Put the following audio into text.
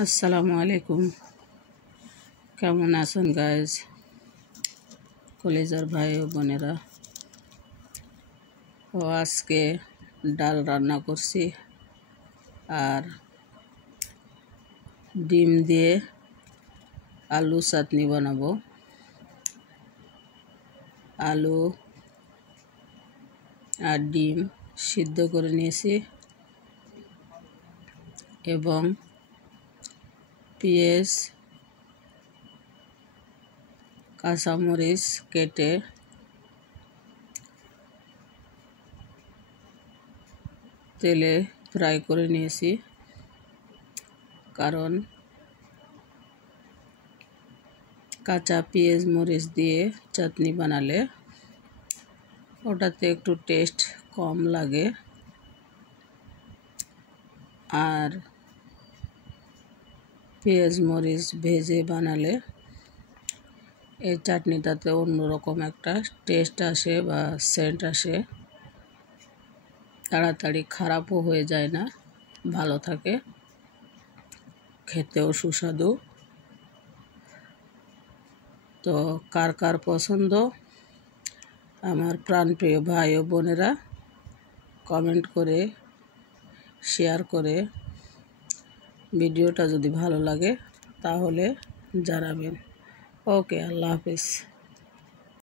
আসসালামু আলাইকুম। কেমন আছেন গাইজ, কলেজার ভাই ও বোনেরা? ও আজকে ডাল রান্না করছি আর ডিম দিয়ে আলু চাটনি বানাবো। আলু আর ডিম সিদ্ধ করে নিয়েছি এবং পেঁয়াজ কাঁচামরিচ কেটে তেলে ফ্রাই করে নিয়েছি, কারণ কাঁচা পেঁয়াজ মরিচ দিয়ে চাটনি বানালে ওটাতে একটু টেস্ট কম লাগে, আর পেঁয়াজ মরিচ ভেজে বানালে এই চাটনিটাতে অন্যরকম একটা টেস্ট আসে বা সেন্ট আসে। তাড়াতাড়ি খারাপও হয়ে যায় না, ভালো থাকে, খেতেও সুস্বাদু। তো কার কার পছন্দ আমার প্রাণপ্রিয় ভাই ও বোনেরা কমেন্ট করে শেয়ার করে ভিডিওটা যদি ভালো লাগে তাহলে জানাবেন। ওকে, আল্লাহ হাফেজ।